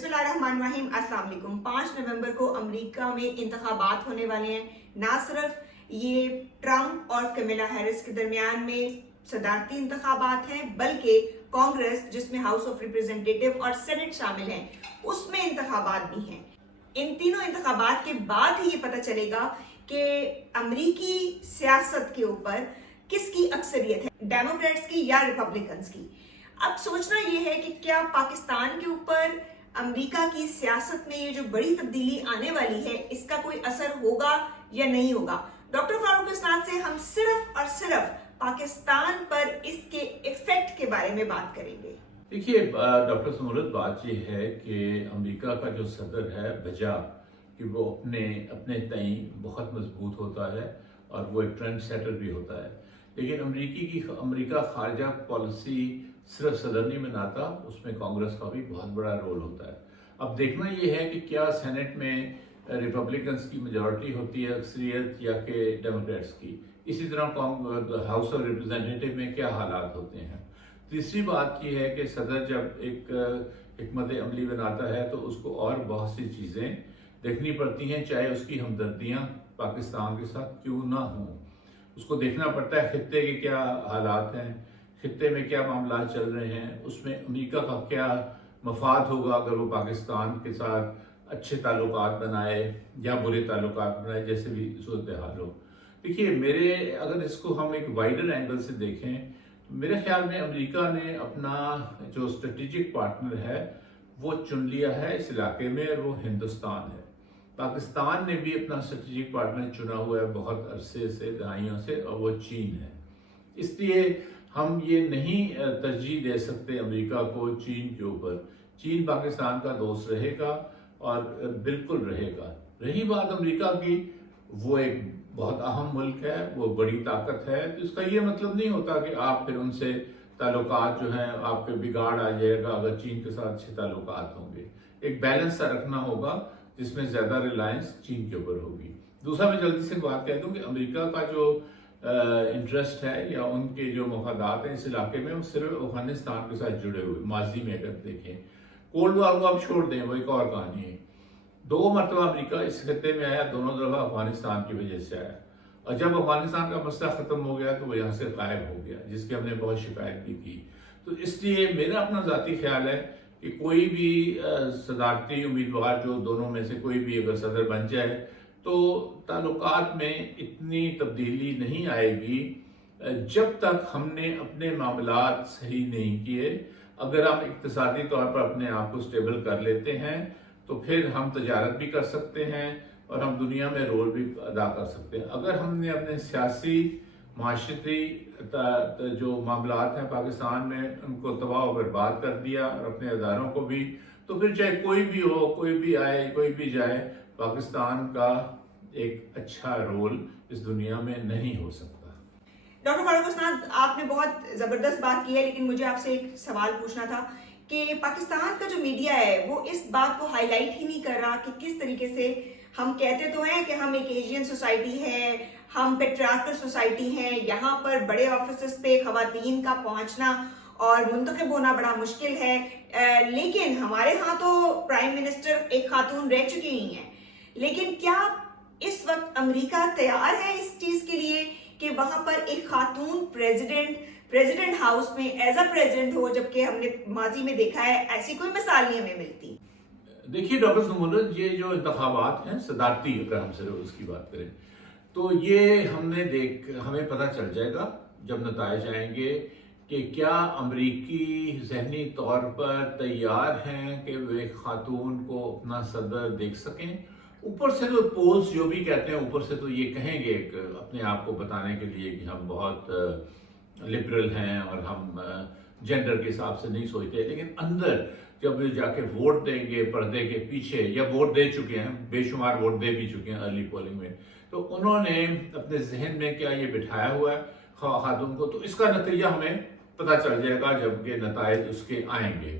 بسم اللہ الرحمن الرحیم، السلام علیکم۔ 5 نومبر کو امریکہ میں انتخابات ہونے والے ہیں۔ نہ صرف یہ ٹرمپ اور کمیلا ہیرس کے درمیان میں صدارتی انتخابات ہیں، بلکہ کانگریس جس میں ہاؤس آف ریپرزینٹیٹیو اور سینٹ شامل ہیں، اس میں انتخابات بھی ہیں۔ ان تینوں انتخابات کے بعد ہی یہ پتہ چلے گا کہ امریکی سیاست کے اوپر کس کی اکثریت ہے، ڈیموکریٹس کی یا ریپبلکنز کی۔ اب سوچنا یہ ہے کہ کیا پاکستان کے اوپر امریکہ کی سیاست میں یہ جو بڑی تبدیلی آنے والی ہے، اس کا کوئی اثر ہوگا یا نہیں ہوگا۔ ڈاکٹر فاروق اسناد سے ہم صرف اور صرف پاکستان پر اس کے ایفیکٹ کے بارے میں بات کریں گے۔ دیکھیے ڈاکٹر سمورت، بات یہ ہے کہ امریکہ کا جو صدر ہے بجا کہ وہ اپنے تئیں بہت مضبوط ہوتا ہے اور وہ ایک ٹرینڈ سیٹر بھی ہوتا ہے، لیکن امریکہ خارجہ پالیسی صرف صدر نہیں بناتا، اس میں کانگریس کا بھی بہت بڑا رول ہوتا ہے۔ اب دیکھنا یہ ہے کہ کیا سینٹ میں ریپبلکنز کی میجورٹی ہوتی ہے اکثریت یا کہ ڈیموکریٹس کی، اسی طرح ہاؤس آف ریپرزینٹیٹیو میں کیا حالات ہوتے ہیں۔ تیسری بات یہ ہے کہ صدر جب ایک حکمت عملی بناتا ہے تو اس کو اور بہت سی چیزیں دیکھنی پڑتی ہیں، چاہے اس کی ہمدردیاں پاکستان کے ساتھ کیوں نہ ہوں۔ اس کو دیکھنا پڑتا ہے خطے کے کیا حالات ہیں، خطے میں کیا معاملات چل رہے ہیں، اس میں امریکہ کا کیا مفاد ہوگا اگر وہ پاکستان کے ساتھ اچھے تعلقات بنائے یا برے تعلقات بنائے، جیسے بھی صورتحال ہو۔ دیکھیے اگر اس کو ہم ایک وائڈر اینگل سے دیکھیں، میرے خیال میں امریکہ نے اپنا جو اسٹریٹجک پارٹنر ہے وہ چن لیا ہے اس علاقے میں، اور وہ ہندوستان ہے۔ پاکستان نے بھی اپنا اسٹریٹجک پارٹنر چنا ہوا ہے بہت عرصے سے، دہائیوں سے، اور وہ چین ہے۔ اس لیے ہم یہ نہیں ترجیح دے سکتے امریکہ کو چین کے اوپر۔ چین پاکستان کا دوست رہے گا اور بالکل رہے گا۔ رہی بات امریکہ کی، وہ ایک بہت اہم ملک ہے، وہ بڑی طاقت ہے، تو اس کا یہ مطلب نہیں ہوتا کہ آپ پھر ان سے تعلقات جو ہیں آپ کے بگاڑ آ جائے گا اگر چین کے ساتھ اچھے تعلقات ہوں گے۔ ایک بیلنس سا رکھنا ہوگا جس میں زیادہ ریلائنس چین کے اوپر ہوگی۔ دوسرا میں جلدی سے بات کہہ دوں کہ امریکہ کا جو انٹرسٹ ہے یا ان کے جو مفادات ہیں اس علاقے میں، وہ صرف افغانستان کے ساتھ جڑے ہوئے۔ ماضی میں اگر دیکھیں، کولڈ وار کو آپ چھوڑ دیں، وہ ایک اور کہانی ہے۔ 2 مرتبہ امریکہ اس خطے میں آیا، دونوں دفعہ افغانستان کی وجہ سے آیا، اور جب افغانستان کا مسئلہ ختم ہو گیا تو وہ یہاں سے غائب ہو گیا، جس کی ہم نے بہت شکایت بھی کی۔ تو اس لیے میرا اپنا ذاتی خیال ہے کہ کوئی بھی صدارتی امیدوار جو دونوں میں سے کوئی بھی اگر صدر بن جائے تو تعلقات میں اتنی تبدیلی نہیں آئے گی جب تک ہم نے اپنے معاملات صحیح نہیں کیے۔ اگر ہم اقتصادی طور پر اپنے آپ کو سٹیبل کر لیتے ہیں تو پھر ہم تجارت بھی کر سکتے ہیں اور ہم دنیا میں رول بھی ادا کر سکتے ہیں۔ اگر ہم نے اپنے سیاسی معاشرتی جو معاملات ہیں پاکستان میں ان کو تباہ و برباد کر دیا اور اپنے اداروں کو بھی، تو پھر چاہے کوئی بھی ہو، کوئی بھی آئے، کوئی بھی جائے، پاکستان کا ایک اچھا رول اس دنیا میں نہیں ہو سکتا۔ ڈاکٹر فاروق اسناد، آپ نے بہت زبردست بات کی ہے، لیکن مجھے آپ سے ایک سوال پوچھنا تھا کہ پاکستان کا جو میڈیا ہے وہ اس بات کو ہائی لائٹ ہی نہیں کر رہا کہ کس طریقے سے ہم کہتے تو ہیں کہ ہم ایک ایشین سوسائٹی ہے، ہم پیٹریارکل سوسائٹی ہیں، یہاں پر بڑے آفیسز پہ خواتین کا پہنچنا اور منتخب ہونا بڑا مشکل ہے، لیکن ہمارے ہاں تو پرائم منسٹر ایک خاتون رہ چکی ہی ہیں۔ لیکن کیا اس وقت امریکہ تیار ہے اس چیز کے لیے کہ وہاں پر ایک خاتون پریزیڈنٹ ہاؤس میں ایز اے پریزیڈنٹ ہو، جبکہ ہم نے ماضی میں دیکھا ہے ایسی کوئی مثال نہیں ہمیں ملتی؟ دیکھیے ڈاکٹر سمورت، یہ جو انتخابات ہیں صدارتی، اگر ہم صرف اس کی بات کریں تو یہ ہمیں پتہ چل جائے گا جب نتائج آئیں گے کہ کیا امریکی ذہنی طور پر تیار ہیں کہ وہ ایک خاتون کو اپنا صدر دیکھ سکیں۔ اوپر سے تو پولز جو بھی کہتے ہیں، اوپر سے تو یہ کہیں گے اپنے آپ کو بتانے کے لیے کہ ہم بہت لبرل ہیں اور ہم جینڈر کے حساب سے نہیں سوچتے، لیکن اندر جب جا کے ووٹ دیں گے پردے کے پیچھے، یا ووٹ دے چکے ہیں، بے شمار ووٹ دے بھی چکے ہیں ارلی پولنگ میں، تو انہوں نے اپنے ذہن میں کیا یہ بٹھایا ہوا ہے خاتون کو، تو اس کا نتیجہ ہمیں پتہ چل جائے گا جب کہ نتائج اس کے آئیں گے۔